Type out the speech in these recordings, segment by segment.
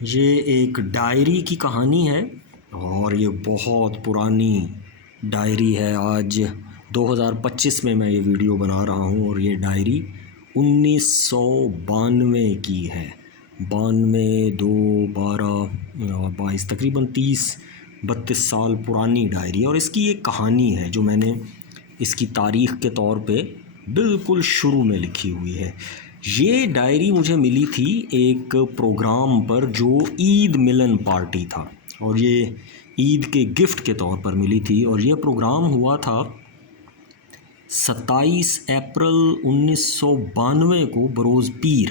یہ ایک ڈائری کی کہانی ہے اور یہ بہت پرانی ڈائری ہے۔ آج 2025 میں یہ ویڈیو بنا رہا ہوں اور یہ ڈائری 1992 کی ہے۔ 92 2 12 22 تقریباً 30-32 سال پرانی ڈائری ہے اور اس کی ایک کہانی ہے جو میں نے اس کی تاریخ کے طور پہ بالکل شروع میں لکھی ہوئی ہے۔ یہ ڈائری مجھے ملی تھی ایک پروگرام پر جو عید ملن پارٹی تھا اور یہ عید کے گفٹ کے طور پر ملی تھی، اور یہ پروگرام ہوا تھا 27 اپریل 1992 کو بروز پیر،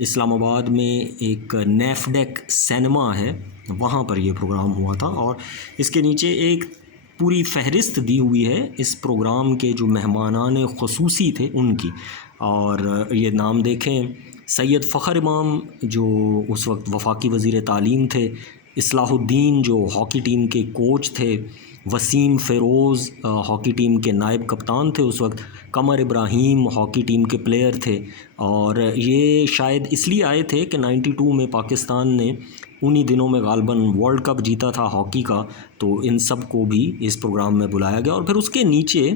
اسلام آباد میں ایک نیفڈیک سینما ہے، وہاں پر یہ پروگرام ہوا تھا۔ اور اس کے نیچے ایک پوری فہرست دی ہوئی ہے اس پروگرام کے جو مہمانان خصوصی تھے ان کی، اور یہ نام دیکھیں: سید فخر امام جو اس وقت وفاقی وزیر تعلیم تھے، اصلاح الدین جو ہاکی ٹیم کے کوچ تھے، وسیم فیروز ہاکی ٹیم کے نائب کپتان تھے اس وقت، قمر ابراہیم ہاکی ٹیم کے پلیئر تھے، اور یہ شاید اس لیے آئے تھے کہ 92 میں پاکستان نے انہی دنوں میں غالباً ورلڈ کپ جیتا تھا ہاکی کا، تو ان سب کو بھی اس پروگرام میں بلایا گیا۔ اور پھر اس کے نیچے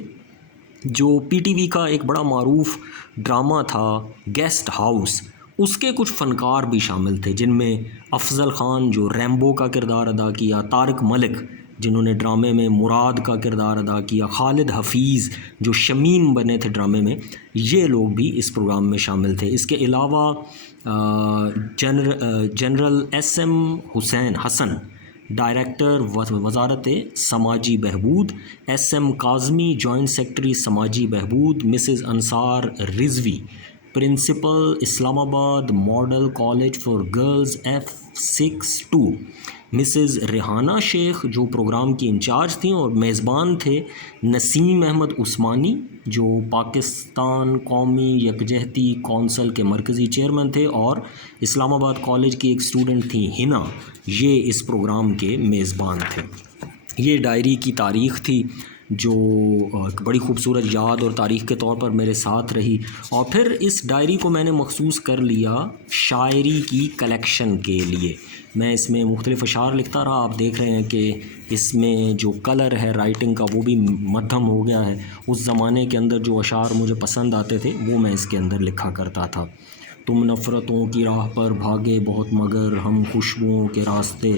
جو پی ٹی وی کا ایک بڑا معروف ڈرامہ تھا گیسٹ ہاؤس، اس کے کچھ فنکار بھی شامل تھے، جن میں افضل خان جو ریمبو کا کردار ادا کیا، طارق ملک جنہوں نے ڈرامے میں مراد کا کردار ادا کیا، خالد حفیظ جو شمیم بنے تھے ڈرامے میں، یہ لوگ بھی اس پروگرام میں شامل تھے۔ اس کے علاوہ general S M Hasan director وزارت سماجی بہبود، S M Kazmi joint secretary سماجی بہبود، Mrs Ansar Rizvi principal Islamabad model college for girls F62، Mrs Rehana Sheikh جو پروگرام کی انچارج تھیں، اور میزبان تھے نسیم احمد عثمانی جو پاکستان قومی یکجہتی کونسل کے مرکزی چیئرمین تھے، اور اسلام آباد کالج کی ایک اسٹوڈنٹ تھیں ہنا، یہ اس پروگرام کے میزبان تھے۔ یہ ڈائری کی تاریخ تھی جو ایک بڑی خوبصورت یاد اور تاریخ کے طور پر میرے ساتھ رہی، اور پھر اس ڈائری کو میں نے مخصوص کر لیا شاعری کی کلیکشن کے لیے۔ میں اس میں مختلف اشعار لکھتا رہا، آپ دیکھ رہے ہیں کہ اس میں جو کلر ہے رائٹنگ کا وہ بھی مدھم ہو گیا ہے۔ اس زمانے کے اندر جو اشعار مجھے پسند آتے تھے وہ میں اس کے اندر لکھا کرتا تھا۔ تم نفرتوں کی راہ پر بھاگے بہت مگر ہم خوشبوؤں کے راستے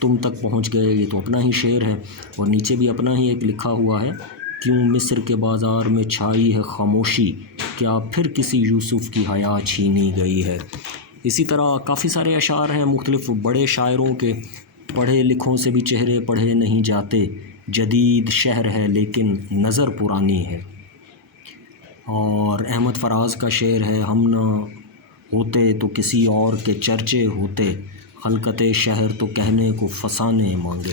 تم تک پہنچ گئے، یہ تو اپنا ہی شعر ہے، اور نیچے بھی اپنا ہی ایک لکھا ہوا ہے: کیوں مصر کے بازار میں چھائی ہے خاموشی، کیا پھر کسی یوسف کی حیا چھینی گئی ہے۔ اسی طرح کافی سارے اشعار ہیں مختلف بڑے شاعروں کے: پڑھے لکھوں سے بھی چہرے پڑھے نہیں جاتے، جدید شہر ہے لیکن نظر پرانی ہے۔ اور احمد فراز کا شعر ہے: ہم نہ ہوتے تو کسی اور کے چرچے ہوتے، خلقت شہر تو کہنے کو فسانے مانگے۔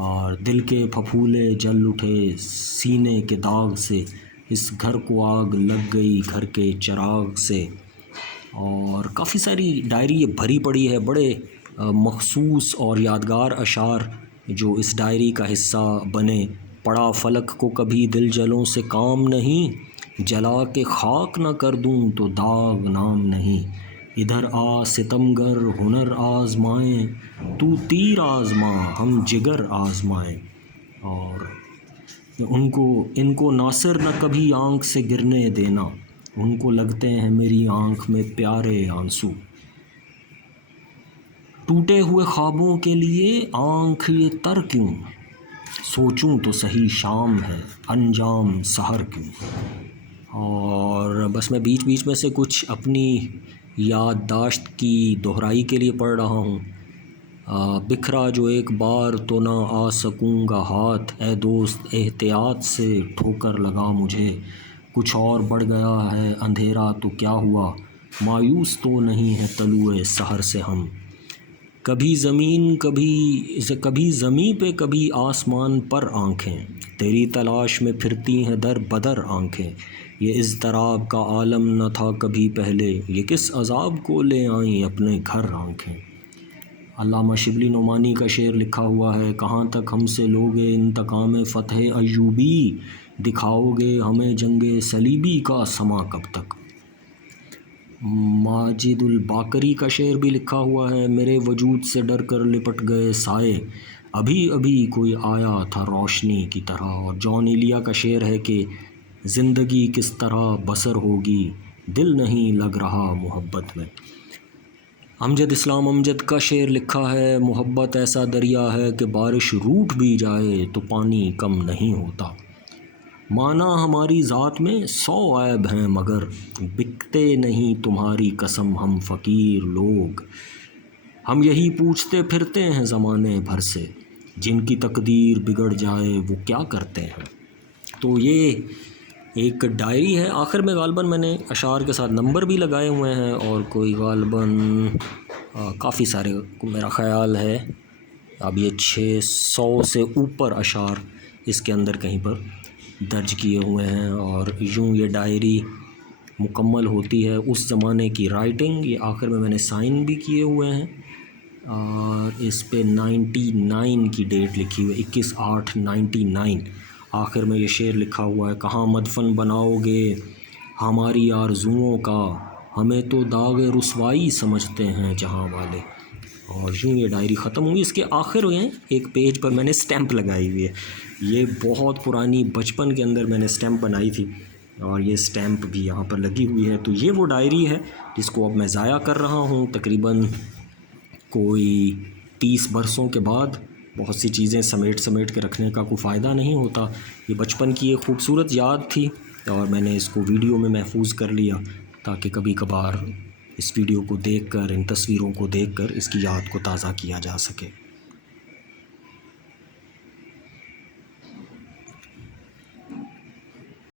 اور دل کے پھپھولے جل اٹھے سینے کے داغ سے، اس گھر کو آگ لگ گئی گھر کے چراغ سے۔ اور کافی ساری ڈائری یہ بھری پڑی ہے، بڑے مخصوص اور یادگار اشعار جو اس ڈائری کا حصہ بنے: پڑا فلک کو کبھی دل جلوں سے کام نہیں، جلا کے خاک نہ کر دوں تو داغ نام نہیں، ادھر آ ستمگر ہنر آزمائیں، تو تیر آزما ہم جگر آزمائیں۔ اور ان کو ناصر نہ کبھی آنکھ سے گرنے دینا، ان کو لگتے ہیں میری آنکھ میں پیارے آنسو، ٹوٹے ہوئے خوابوں کے لیے آنکھ یہ تر کیوں، سوچوں تو سہی شام ہے انجام سحر کیوں۔ اور بس میں بیچ بیچ میں سے کچھ اپنی یادداشت کی دہرائی کے لیے پڑھ رہا ہوں۔ بکھرا جو ایک بار تو نہ آ سکوں گا ہاتھ، اے دوست احتیاط سے ٹھوکر لگا مجھے، کچھ اور بڑھ گیا ہے اندھیرا تو کیا ہوا، مایوس تو نہیں ہے طلوع سحر سے ہم، کبھی زمیں پہ کبھی آسمان پر آنکھیں، تیری تلاش میں پھرتی ہیں در بدر آنکھیں، یہ اضطراب کا عالم نہ تھا کبھی پہلے، یہ کس عذاب کو لے آئیں اپنے گھر آنکھیں۔ علامہ شبلی نعمانی کا شعر لکھا ہوا ہے: کہاں تک ہم سے لوگے انتقام فتح ایوبی، دکھاؤ گے ہمیں جنگ صلیبی کا سماں کب تک۔ ماجد الباقری کا شعر بھی لکھا ہوا ہے، میرے وجود سے ڈر کر لپٹ گئے سائے، ابھی ابھی کوئی آیا تھا روشنی کی طرح۔ اور جان ایلیا کا شعر ہے کہ زندگی کس طرح بسر ہوگی، دل نہیں لگ رہا محبت میں۔ امجد اسلام امجد کا شعر لکھا ہے، محبت ایسا دریا ہے کہ بارش روٹھ بھی جائے تو پانی کم نہیں ہوتا۔ مانا ہماری ذات میں 100 عیب ہیں مگر بکتے نہیں تمہاری قسم ہم فقیر لوگ، ہم یہی پوچھتے پھرتے ہیں زمانے بھر سے، جن کی تقدیر بگڑ جائے وہ کیا کرتے ہیں۔ تو یہ ایک ڈائری ہے، آخر میں غالباً میں نے اشعار کے ساتھ نمبر بھی لگائے ہوئے ہیں، اور کوئی غالباً کافی سارے میرا خیال ہے اب یہ 600 سے اوپر اشعار اس کے اندر کہیں پر درج کیے ہوئے ہیں۔ اور یوں یہ ڈائری مکمل ہوتی ہے، اس زمانے کی رائٹنگ، یہ آخر میں نے سائن بھی کیے ہوئے ہیں، اور اس پہ 99 کی ڈیٹ لکھی ہوئی ہے، 21/8/99۔ آخر میں یہ شعر لکھا ہوا ہے، کہاں مدفن بناؤ گے ہماری آرزوؤں کا، ہمیں تو داغ رسوائی سمجھتے ہیں جہاں والے۔ اور یوں یہ ڈائری ختم ہوئی۔ اس کے آخر میں ایک پیج پر میں نے سٹیمپ لگائی ہوئی ہے، یہ بہت پرانی، بچپن کے اندر میں نے سٹیمپ بنائی تھی، اور یہ سٹیمپ بھی یہاں پر لگی ہوئی ہے۔ تو یہ وہ ڈائری ہے جس کو اب میں ضائع کر رہا ہوں، تقریباً کوئی 30 برسوں کے بعد۔ بہت سی چیزیں سمیٹ کے رکھنے کا کوئی فائدہ نہیں ہوتا، یہ بچپن کی ایک خوبصورت یاد تھی، اور میں نے اس کو ویڈیو میں محفوظ کر لیا تاکہ کبھی کبھار اس ویڈیو کو دیکھ کر، ان تصویروں کو دیکھ کر اس کی یاد کو تازہ کیا جا سکے۔